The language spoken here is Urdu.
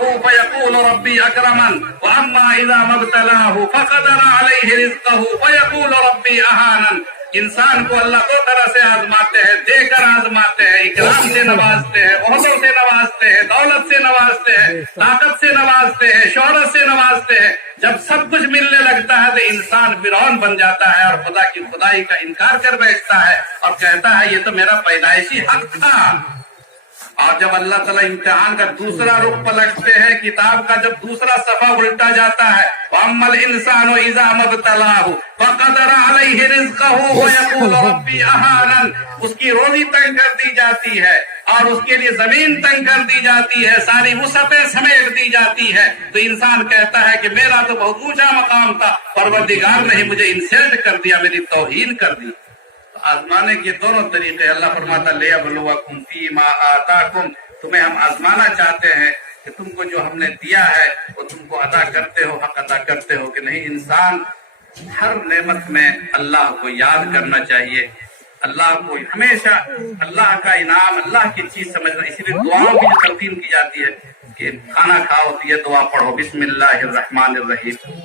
فيقول ربي أكرمن وأما إذا ما ابتلاه فقدر عليه رزقه فيقول ربي أهانن. انسان کو اللہ دو طرح سے آزماتے ہیں، دے کر آزماتے ہیں، اکرام سے نوازتے ہیں، عہدوں سے نوازتے ہیں، دولت سے نوازتے ہیں، طاقت سے نوازتے ہیں، شہرت سے نوازتے ہیں. جب سب کچھ ملنے لگتا ہے تو انسان فرعون بن جاتا ہے اور خدا کی خدائی کا انکار کر بیٹھتا ہے اور کہتا ہے یہ تو میرا پیدائشی حق تھا. اور جب اللہ تعالیٰ امتحان کا دوسرا رخ پلٹتے ہیں، کتاب کا جب دوسرا صفحہ الٹا جاتا ہے، وَأَمَّا الْإِنسَانُ إِذَا مَا ابْتَلَاهُ فَقَدَرَ عَلَيْهِ رِزْقَهُ وَيَقُولُ رَبِّي أَهَانَنِ، اس کی روزی تنگ کر دی جاتی ہے اور اس کے لیے زمین تنگ کر دی جاتی ہے، ساری وسعتیں سمیٹ دی جاتی ہے، تو انسان کہتا ہے کہ میرا تو بہت اونچا مقام تھا، پروردگار نے مجھے انسلٹ کر دیا، میری توہین کر دی. آزمانے کے دونوں طریقے. اللہ فرماتا لِيَبْلُوَكُمْ فِي مَا آتَاكُمْ، تمہیں ہم آزمانا چاہتے ہیں کہ تم کو جو ہم نے دیا ہے وہ تم کو ادا کرتے ہو، حق ادا کرتے ہو کہ نہیں. انسان ہر نعمت میں اللہ کو یاد کرنا چاہیے، اللہ کو ہمیشہ اللہ کا انعام، اللہ کی چیز سمجھنا. اسی لیے دعاؤں کی جو تلقین کی جاتی ہے کہ کھانا کھاؤ تو یہ دعا پڑھو، بسم اللہ الرحمن الرحیم.